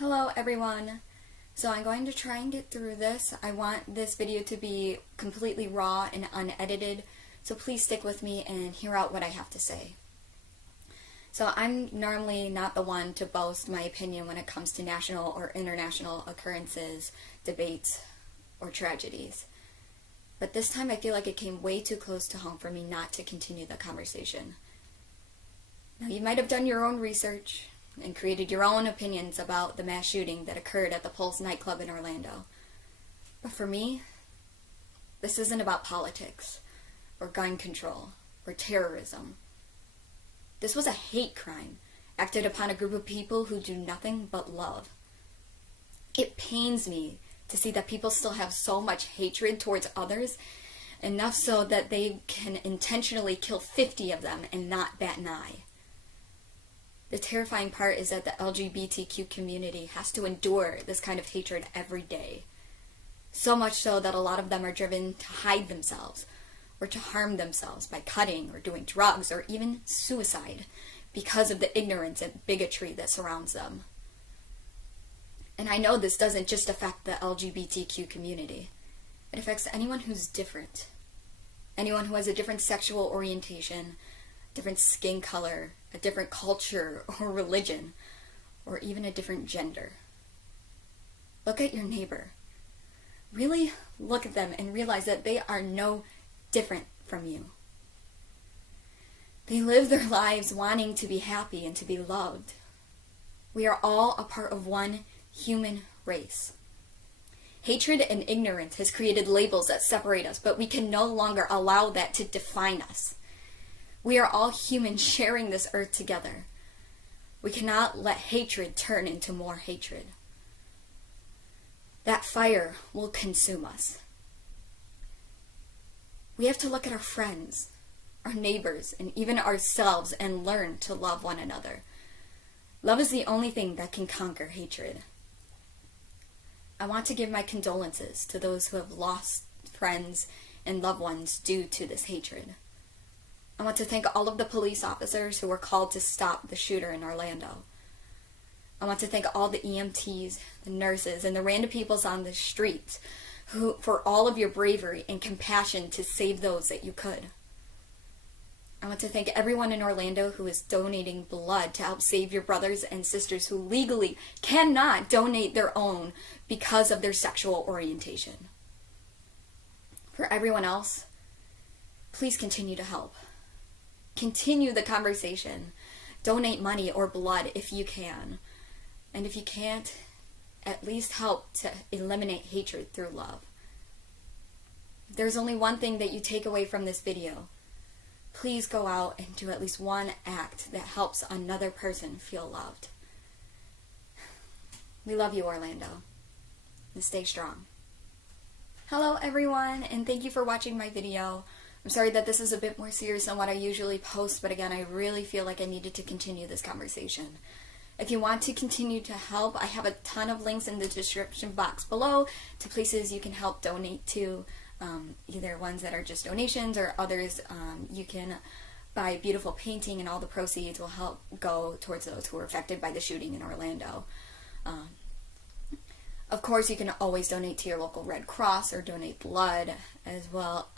Hello everyone. So I'm going to try and get through this. I want this video to be completely raw and unedited, so please stick with me and hear out what I have to say. So I'm normally not the one to boast my opinion when it comes to national or international occurrences, debates, or tragedies. But this time I feel like it came way too close to home for me not to continue the conversation. Now you might have done your own research and created your own opinions about the mass shooting that occurred at the Pulse nightclub in Orlando. But for me, this isn't about politics, or gun control, or terrorism. This was a hate crime acted upon a group of people who do nothing but love. It pains me to see that people still have so much hatred towards others, enough so that they can intentionally kill 50 of them and not bat an eye. The terrifying part is that the LGBTQ community has to endure this kind of hatred every day. So much so that a lot of them are driven to hide themselves or to harm themselves by cutting or doing drugs or even suicide because of the ignorance and bigotry that surrounds them. And I know this doesn't just affect the LGBTQ community. It affects anyone who's different. Anyone who has a different sexual orientation, different skin color, a different culture or religion, or even a different gender. Look at your neighbor. Really look at them and realize that they are no different from you. They live their lives wanting to be happy and to be loved. We are all a part of one human race. Hatred and ignorance has created labels that separate us, but we can no longer allow that to define us. We are all humans sharing this earth together. We cannot let hatred turn into more hatred. That fire will consume us. We have to look at our friends, our neighbors, and even ourselves and learn to love one another. Love is the only thing that can conquer hatred. I want to give my condolences to those who have lost friends and loved ones due to this hatred. I want to thank all of the police officers who were called to stop the shooter in Orlando. I want to thank all the EMTs, the nurses, and the random peoples on the streets for all of your bravery and compassion to save those that you could. I want to thank everyone in Orlando who is donating blood to help save your brothers and sisters who legally cannot donate their own because of their sexual orientation. For everyone else, please continue to help. Continue the conversation. Donate money or blood if you can. And if you can't, at least help to eliminate hatred through love. If there's only one thing that you take away from this video, please go out and do at least one act that helps another person feel loved. We love you, Orlando. And stay strong. Hello everyone, and thank you for watching my video. I'm sorry that this is a bit more serious than what I usually post, but again, I really feel like I needed to continue this conversation. If you want to continue to help, I have a ton of links in the description box below to places you can help donate to, either ones that are just donations or others you can buy a beautiful painting, and all the proceeds will help go towards those who were affected by the shooting in Orlando. Of course, you can always donate to your local Red Cross or donate blood as well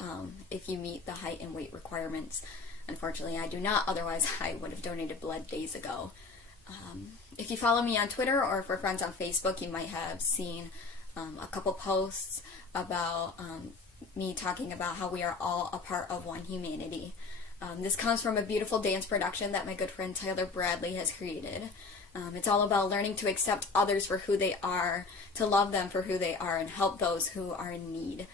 if you meet the height and weight requirements. Unfortunately, I do not. Otherwise, I would have donated blood days ago. If you follow me on Twitter or if we're friends on Facebook, you might have seen a couple posts about me talking about how we are all a part of one humanity. This comes from a beautiful dance production that my good friend Tyler Bradley has created. It's all about learning to accept others for who they are, to love them for who they are, and help those who are in need.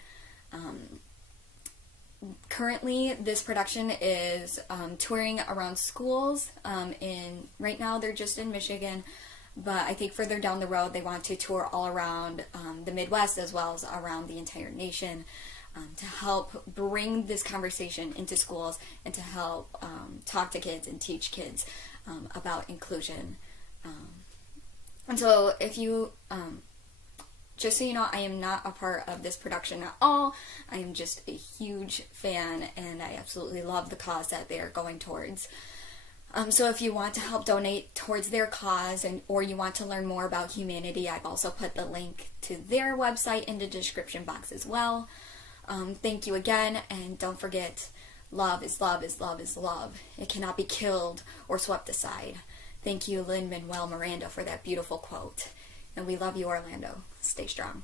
Currently, this production is touring around schools. Right now, they're just in Michigan, but I think further down the road, they want to tour all around the Midwest as well as around the entire nation to help bring this conversation into schools and to help talk to kids and teach kids about inclusion. And so if you, just so you know, I am not a part of this production at all. I am just a huge fan, and I absolutely love the cause that they are going towards. So if you want to help donate towards their cause, or you want to learn more about Humanity, I've also put the link to their website in the description box as well. Thank you again, and don't forget, love is love is love is love. It cannot be killed or swept aside. Thank you, Lin-Manuel Miranda, for that beautiful quote. And we love you, Orlando. Stay strong.